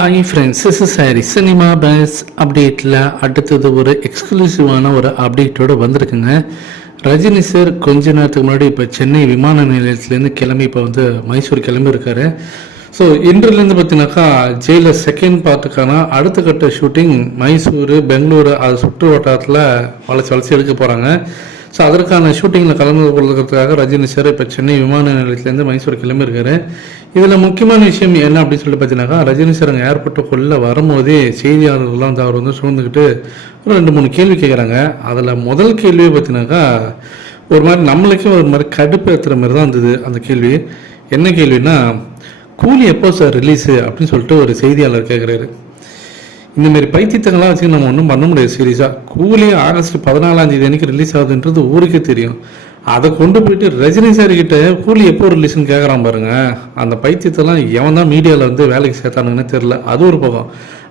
Hi friends, this is Harry. Cinema base அப்டேட்டில் அடுத்தது ஒரு எக்ஸ்க்ளூசிவான ஒரு அப்டேட்டோடு வந்திருக்குங்க. ரஜினி சார் கொஞ்ச நேரத்துக்கு முன்னாடி இப்போ சென்னை விமான நிலையத்துலேருந்து கிளம்பி இப்போ மைசூர் கிளம்பி இருக்காரு. ஸோ இன்றிலேருந்து பார்த்தீங்கன்னாக்கா ஜெயிலர் செகண்ட் பார்ட்டுக்கான அடுத்த கட்ட ஷூட்டிங் மைசூர், பெங்களூரு அது சுற்று வட்டாரத்தில் வளைச்சி எடுக்க போகிறாங்க. ஸோ அதற்கான ஷூட்டிங்கில் கலந்து கொள்வதற்காக ரஜினி சார் இப்போ சென்னை விமான நிலையத்துலேருந்து மைசூர் கிளம்பியிருக்காரு. இதில் முக்கியமான விஷயம் என்ன அப்படின்னு சொல்லிட்டு பார்த்தீங்கன்னாக்கா, ரஜினி சார் அங்கே ஏர்போர்ட்டுக்குள்ளே வரும்போதே செய்தியாளர்கள்லாம் அவர் சூழ்ந்துக்கிட்டு ஒரு 2-3 கேள்வி கேட்குறாங்க. அதில் முதல் கேள்வியை பார்த்தீங்கன்னாக்கா ஒரு மாதிரி நம்மளுக்கே ஒரு மாதிரி கடுப்பு ஏற்றுற மாதிரி தான் இருந்தது அந்த கேள்வி. என்ன கேள்வின்னா, கூலி எப்போ சார் ரிலீஸு அப்படின்னு சொல்லிட்டு ஒரு செய்தியாளர் கேட்குறாரு. இந்தமாரி பைத்தியத்தங்களாம் வச்சு நம்ம ஒன்றும் பண்ண முடியாது சீரியஸாக. கூலி ஆகஸ்ட் 14 அன்றைக்கி ரிலீஸ் ஆகுதுன்றது ஊருக்கே தெரியும். அதை கொண்டு போயிட்டு ரஜினி சார் கிட்ட கூலி எப்போ ரிலீஸ்ன்னு கேட்குறான் பாருங்க. அந்த பைத்தியத்தெல்லாம் எவன் தான் மீடியாவில் வேலைக்கு சேர்த்தானுங்கன்னு தெரில. அது ஒரு பக்கம்.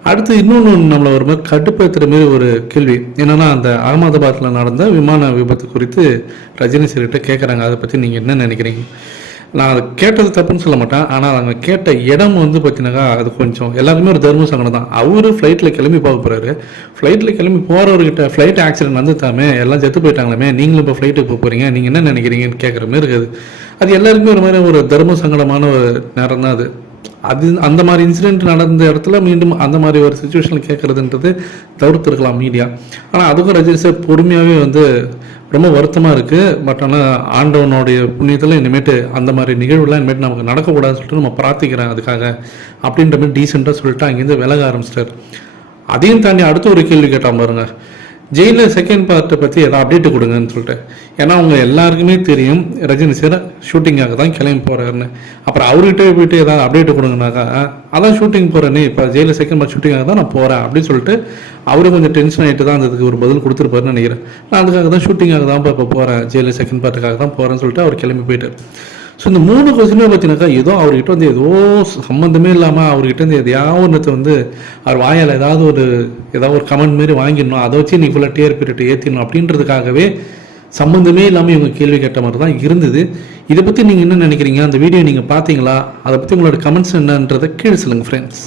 அடுத்து இன்னொன்று நம்மளை ஒரு மாதிரி கடுப்பேற்றுற மாரி ஒரு கேள்வி என்னென்னா, அந்த அகமதாபாத்தில் நடந்த விமான விபத்து குறித்து ரஜினி சார்கிட்ட கேட்குறாங்க. அதை பற்றி நீங்கள் என்ன நினைக்கிறீங்க? நான் அதை கேட்டது தப்புன்னு சொல்ல மாட்டேன், ஆனால் அவங்க கேட்ட இடம் பார்த்தீங்கன்னாக்கா அது கொஞ்சம் எல்லாருக்குமே ஒரு தர்ம சங்கடம் தான். அவரு ஃப்ளைட்டில் கிளம்பி போக போகிறாரு. ஃப்ளைட்டில் கிளம்பி போகிறவர்கிட்ட ஃப்ளைட் ஆக்சிடென்ட் வந்துட்டாமே, எல்லாம் செத்து போயிட்டாங்களாமே, நீங்களும் இப்போ ஃப்ளைட்டுக்கு போக போகிறீங்க, நீங்கள் என்ன நினைக்கிறீங்கன்னு கேட்குற மாதிரி இருக்குது. அது எல்லாருக்குமே ஒரு மாதிரி ஒரு தர்ம சங்கடமான ஒரு நேரம் தான் அது அந்த மாதிரி இன்சிடென்ட் நடந்த இடத்துல மீண்டும் அந்த மாதிரி ஒரு சுச்சுவேஷனில் கேட்குறதுன்றது தவிர்த்துருக்கலாம் மீடியா. ஆனால் அதுக்கும் ரஜினி சார் பொறுமையாகவே ரொம்ப வருத்தமாக இருக்குது. பட் ஆனால் ஆண்டவனுடைய புண்ணியத்தில் இனிமேட்டு அந்த மாதிரி நிகழ்வுலாம் இனிமேட்டு நமக்கு நடக்கக்கூடாதுன்னு சொல்லிட்டு நம்ம பிரார்த்திக்கிறேன் அதுக்காக அப்படின்ற மாதிரி டீசெண்டாக சொல்லிட்டு அங்கேருந்து விலக ஆரம்பிச்சிட்டார். அதையும் தாண்டி அடுத்த ஒரு கேள்வி கேட்டால் பாருங்க, ஜெயிலில் செகண்ட் பார்ட்டை பற்றி எதாவது அப்டேட்டு கொடுங்கன்னு சொல்லிட்டு. ஏன்னா அவங்க எல்லாருக்குமே தெரியும் ரஜினி சார் ஷூட்டிங்காக தான் கிளம்பி போகிறாருன்னு. அப்புறம் அவர்கிட்ட போயிட்டு ஏதாவது அப்டேட்டு கொடுங்கனாக்கா, அதான் ஷூட்டிங் போகிறேன்னு, இப்போ ஜெயிலில் செகண்ட் பார்ட் ஷூட்டிங்காக தான் நான் போகிறேன் அப்படின்னு சொல்லிட்டு அவரு கொஞ்சம் டென்ஷன் ஆகிட்டு தான் அதுக்கு ஒரு பதில் கொடுத்துருப்பாருன்னு நினைக்கிறேன். நான் அதுக்காக தான் ஷூட்டிங்காக தான் இப்போ போகிறேன், ஜெயிலில் செகண்ட் பார்ட்டுக்காக தான் போகிறேன்னு சொல்லிட்டு அவர் கிளம்பி போயிட்டார். ஸோ இந்த 3 கொஸ்டினுமே பார்த்தீங்கன்னாக்கா ஏதோ அவர்கிட்ட ஏதோ சம்மந்தமே இல்லாமல் அவர்கிட்ட எதையாவது அவர் வாயால் ஏதாவது ஒரு கமெண்ட் மாரி வாங்கிடணும், அதை வச்சு நீ ஃபுல்லாக டிஆர்பி ரேட் ஏற்றிடணும் அப்படின்றதுக்காகவே சம்மந்தமே இல்லாமல் இவங்க கேள்வி கேட்ட மாதிரி தான் இருந்தது. இதை பற்றி நீங்கள் என்ன நினைக்கிறீங்க? அந்த வீடியோ நீங்கள் பார்த்தீங்களா? அதை பற்றி உங்களோட கமெண்ட்ஸ் என்னன்றதை கீழே சொல்லுங்கள் ஃப்ரெண்ட்ஸ்.